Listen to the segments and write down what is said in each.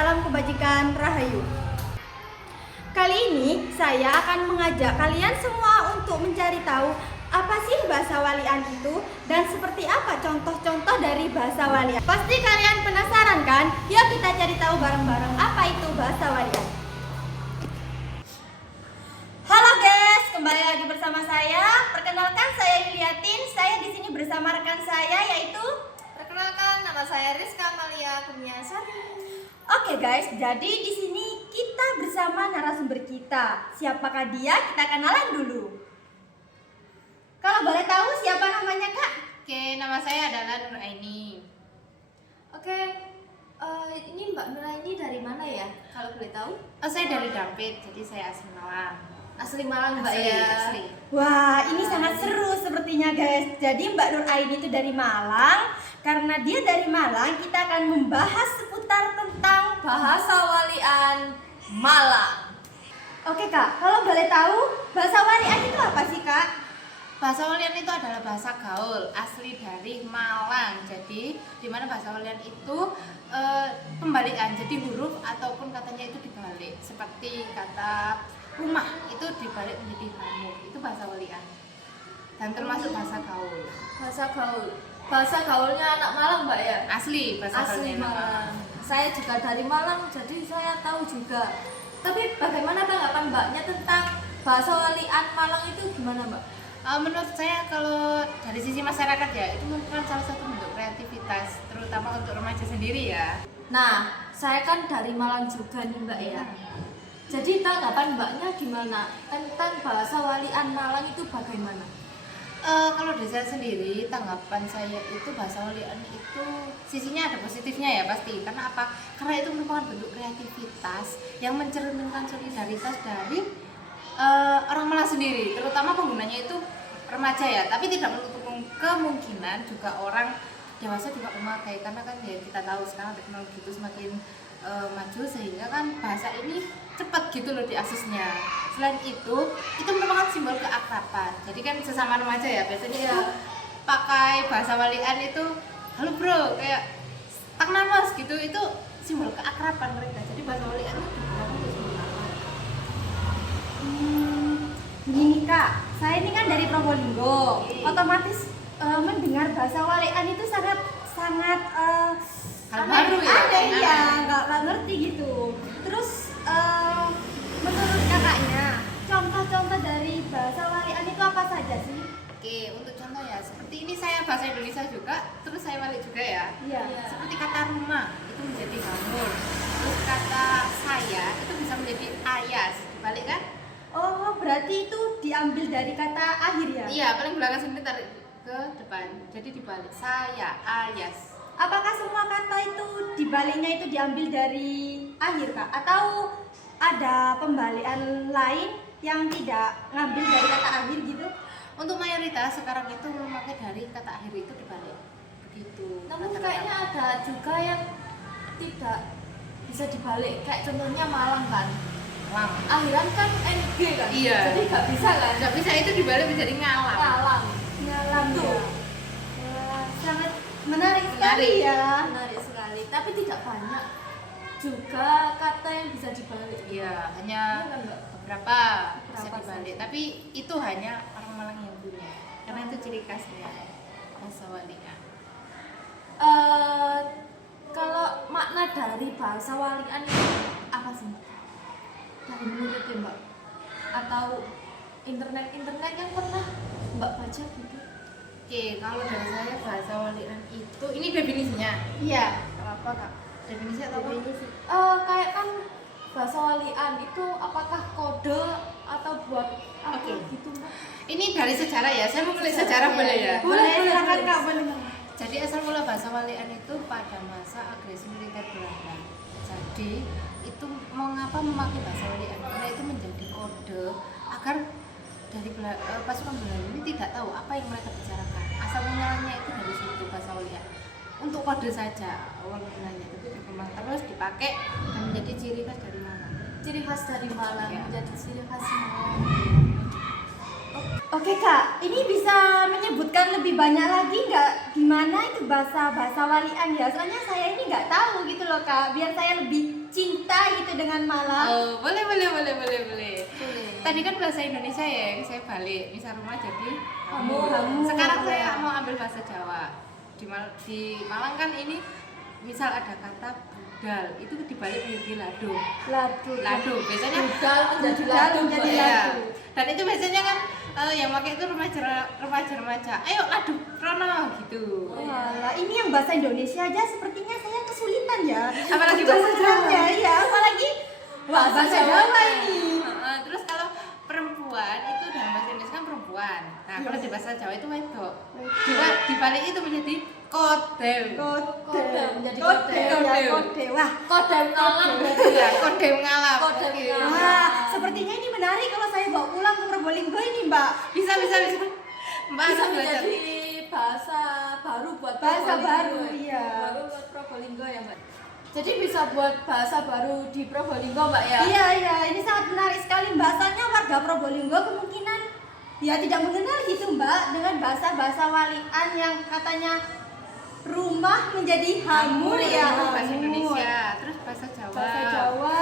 salam kebajikan Rahayu. Kali ini saya akan mengajak kalian semua untuk mencari tahu apa sih bahasa walian itu dan seperti apa contoh-contoh dari bahasa walian. Pasti kalian penasaran kan? Yuk kita cari tahu bareng-bareng apa itu bahasa walian. Halo guys, kembali lagi bersama saya. Perkenalkan saya Yuliatin. Saya di sini bersama rekan saya yaitu Perkenalkan, nama saya Rizka Amalia Kurniasari. Oke guys, jadi di sini kita bersama narasumber kita. Siapakah dia? Kita kenalan dulu. Kalau boleh tahu siapa namanya Kak? Oke, nama saya adalah Nur Aini. Oke, ini Mbak Nur Aini dari mana ya? Kalau boleh tahu? Saya dari Dampit, jadi saya asli Malang. Asli Malang Mbak Asli, ya? asli. Wah, ini sangat seru sepertinya guys. Jadi Mbak Nur Aini itu dari Malang. Karena dia dari Malang, kita akan membahas seputar tentang Bahasa walian Malang. Oke Kak, kalau boleh tahu bahasa walian itu apa sih Kak? Bahasa walian itu adalah bahasa gaul, asli dari Malang. Jadi, di mana bahasa walian itu pembalikan, jadi huruf ataupun katanya itu dibalik. Seperti kata rumah itu dibalik menjadi kamu, itu bahasa walian. Dan termasuk bahasa gaul. Bahasa gaul. Bahasa gaulnya anak Malang Mbak ya? Asli bahasa Asli gaulnya Malang. Saya juga dari Malang, jadi saya tahu juga. Tapi bagaimana tanggapan Mbaknya tentang bahasa walian Malang itu gimana Mbak? Menurut saya kalau dari sisi masyarakat ya, itu merupakan salah satu bentuk kreativitas, terutama untuk remaja sendiri ya. Nah, saya kan dari Malang juga nih Mbak ya. Jadi tanggapan Mbaknya gimana tentang bahasa walian Malang itu bagaimana? Kalau dari saya sendiri, tanggapan saya itu bahasa walian itu sisinya ada positifnya ya pasti. Karena apa? Karena itu merupakan bentuk kreativitas yang mencerminkan solidaritas dari orang Malang sendiri, terutama penggunanya itu remaja ya. Tapi tidak menutup kemungkinan juga orang dewasa juga memakai, karena kan ya kita tahu sekarang teknologi itu semakin maju, sehingga kan bahasa ini cepat gitu loh diaksesnya. Selain itu merupakan simbol keakraban. Jadi kan sesama remaja ya biasanya itu pakai bahasa walian itu, halo bro, kayak tak namas gitu, itu simbol keakraban mereka. Jadi bahasa walian itu digunakan untuk simbol keakraban. Gini Kak, saya ini kan dari Probolinggo. Otomatis mendengar bahasa walian itu sangat Hal baru ya? Iya, nggak ngerti gitu. Terus menurut kakaknya, contoh-contoh dari bahasa walian itu apa saja sih? Oke, untuk contoh ya, seperti ini saya bahasa Indonesia juga, terus saya balik juga ya. Iya. Seperti kata rumah itu menjadi hamur, terus kata saya itu bisa menjadi ayas, dibalik kan? Oh, berarti itu diambil dari kata akhir ya? Iya, paling belakang sini tarik ke depan, jadi dibalik saya ayas. Apakah semua kata itu dibaliknya itu diambil dari akhir Kak? Atau ada pembalikan lain yang tidak ngambil dari kata akhir gitu? Untuk mayoritas sekarang itu memakai dari kata akhir itu dibalik, begitu. Namun Rata-rata. kayaknya ada juga yang tidak bisa dibalik. Kayak contohnya Malang kan. Lang. Akhiran kan NG kan. Iya. Jadi nggak bisa kan? Nggak bisa itu dibalik menjadi ngalang. Malang. Ngalam Tuh. ya. Wah, sangat menarik sekali Menarik. ya. Menarik sekali. Tapi tidak banyak juga kata yang bisa dibalik. Iya, hanya Iya kan, Mbak? beberapa bisa Beberapa dibalik, saja. tapi itu hanya orang Malang yang punya, karena itu ciri khasnya bahasa walian. Kalau makna dari bahasa walian itu apa sih Mbak? Dari menurutnya Mbak? Atau internet yang pernah Mbak baca gitu? Oke, kalau dari saya bahasa walian itu, ini definisinya. Iya. Apa kak? Definisi atau apa? Kayak kan bahasa walian itu apakah kode atau buat apa Oke. gitu Mbak? Ini dari sejarah ya, saya mau mulai sejarah boleh ya? Boleh, silakan Kak, boleh. Jadi asal mula bahasa walian itu pada masa agresi militer Belanda. Jadi itu mengapa memakai bahasa walian? Karena itu menjadi kode agar dari pasukan Belanda ini tidak tahu apa yang mereka bicarakan. Asal mulanya itu dari situ bahasa walian. Untuk kode saja awal mulanya, tapi berkembang terus dipakai dan menjadi ciri khas dari Malang. Ciri khas dari Malang, Ya. menjadi ciri khas Malang. Oke Kak, ini bisa menyebutkan lebih banyak lagi nggak gimana itu bahasa walian ya? Soalnya saya ini nggak tahu gitu loh Kak, biar saya lebih cinta gitu dengan Malang. Oh, boleh. Tadi kan bahasa Indonesia ya, yang saya balik misal rumah jadi Hamu. Sekarang saya mau ambil bahasa Jawa. Di Malang kan ini misal ada kata budal, itu dibalik menjadi lado. Lado. Biasanya Budal menjadi Budal lado, menjadi Mbak. iya. lado. Dan itu biasanya kan yang pakai itu remaja. Ayo lado Rono gitu. Walah, ini yang bahasa Indonesia aja sepertinya saya kesulitan ya. Apalagi Untuk bahasa Jawa. menerangnya, ya, apalagi bahasa Jawa ini. Terus kalau perempuan itu dalam bahasa Indonesia kan perempuan. Nah, kalau di bahasa Jawa itu wedok. Dibalik itu menjadi kodem. Kode menjadi kode kode. ya, kode. Wah, Kodem ngalam berarti ya. Iya, kodem ngalam. Kodem Oke. ngalam. wah, sepertinya ini menarik kalau saya bawa pulang ke Probolinggo ini, Mbak. Bisa. Mbak Bisa harus belajar. menjadi bahasa baru buat Bahasa Probolinggo. baru, iya. Baru buat Probolinggo ya, Mbak. Jadi bisa buat bahasa baru di Probolinggo, Mbak ya. Iya, ini sangat menarik sekali, Mbak. Soalnya warga Probolinggo kemungkinan ya tidak mengenal gitu, Mbak, dengan bahasa walian yang katanya rumah menjadi hamur ya. Itu bahasa hamur. Indonesia. Terus bahasa Jawa. Bahasa Jawa,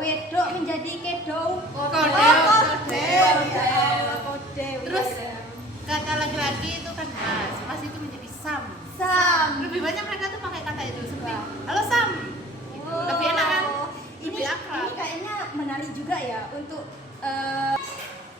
wedok menjadi kedou. Kodeu. Kodeu. Ya Allah, kodeu. Terus Iya. kata laki-laki itu kan mas itu menjadi sam. Sam. Lebih banyak mereka tuh pakai kata itu seperti halo Sam. Gitu. Lebih enak kan? Ini Lebih akrab. kayaknya menarik juga ya untuk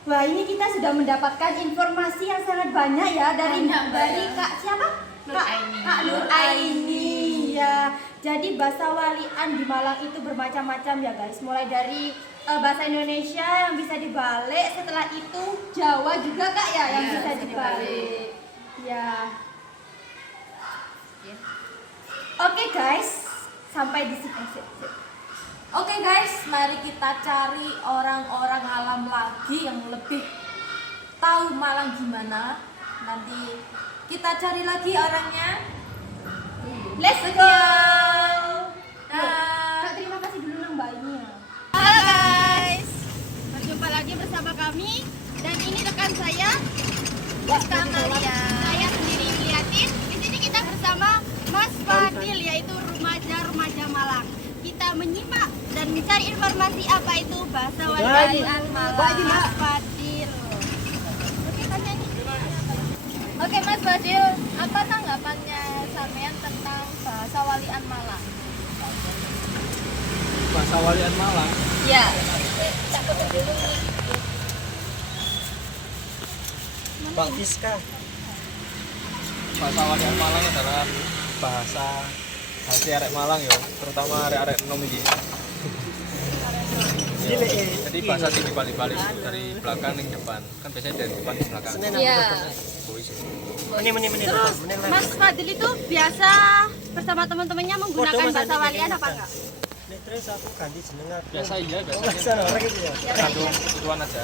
wah, ini kita sudah mendapatkan informasi yang sangat banyak ya dari Banyak, Mbak, ya. Kak siapa? Nur Aini. Kak Nur Aini ya. Jadi bahasa walian di Malang itu bermacam-macam ya guys. Mulai dari bahasa Indonesia yang bisa dibalik, setelah itu Jawa juga Kak ya yang Iya, bisa bisa dibalik. Ya. Ya. Oke guys, sampai di sini. Oke guys, mari kita cari orang-orang alam lagi yang lebih tahu Malang gimana. Nanti kita cari lagi orangnya. Let's go. Dah. Kak, terima kasih dulu nang Mbak ini ya. Halo guys, berjumpa lagi bersama kami dan ini rekan saya Rizka Amalia. Saya sendiri ngeliatin. Di sini kita bersama Mas Fadil yaitu remaja Malang. Kita menyimak dan mencari informasi apa itu bahasa walian Malang. Mas Fadil. Oke, tanya nih. Oke Mas Fadil, apa tanggapannya sampean tentang bahasa walian Malang? Bahasa walian Malang. Ya. Bang Fiska. Bahasa walian Malang adalah bahasa khas arek Malang ya, terutama arek-arek enom iki. Ya, jadi bahasa sing dibalik-balik dari belakang ning depan. Kan biasanya dari depan ke belakang. Iya. Puisi. Terus Mas Fadil itu biasa bersama teman-temannya menggunakan bahasa walian apa enggak? Terus aku ganti jeneng aku. Biasa iya, biasa. Sana orang gitu ya. Tergantung kebutuhan aja.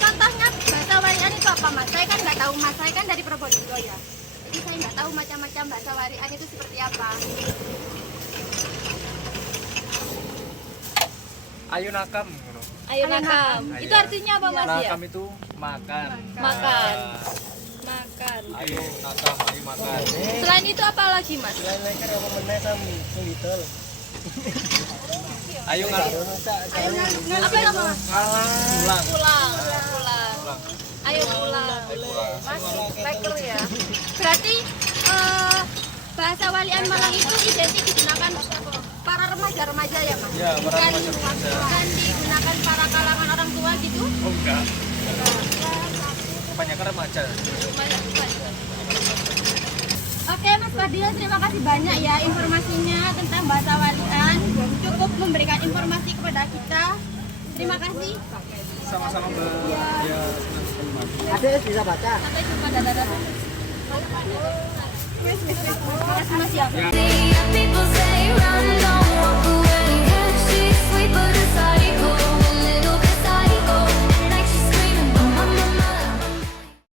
Contohnya bahasa walian itu apa Mas? Saya kan nggak tahu Mas, saya kan dari Probolinggo ya. Jadi saya nggak tahu macam-macam bahasa walian itu seperti apa. Ayo nakam ngono. Ayo nakam. Ayo. Itu artinya apa Mas ya? Nakam itu makan. Makan. Nah, Makan. ayo nakam, ayo makan. Selain itu apa lagi Mas? Lain-lain kan apa meneh sama sing didol. Ayo ngalung. Apa yang apa Mas? Pulang. Pulang. Ayo pulang. Ayo pulang. Mas, leker ya. Berarti bahasa walian Malang itu identik digunakan para remaja-remaja ya Mas? Ya, para Bukan- remaja-remaja. Bukan digunakan para kalangan orang tua gitu? Oh enggak. Kebanyakan remaja. Oke Mas Fadil, terima kasih banyak ya informasinya tentang bahasa walian. Cukup memberikan informasi kepada kita. Terima kasih. Sama-sama Mbak. Ya, senang. Ada bisa baca. Sampai jumpa dadah. Terima kasih Mas ya. People say run, don't walk away.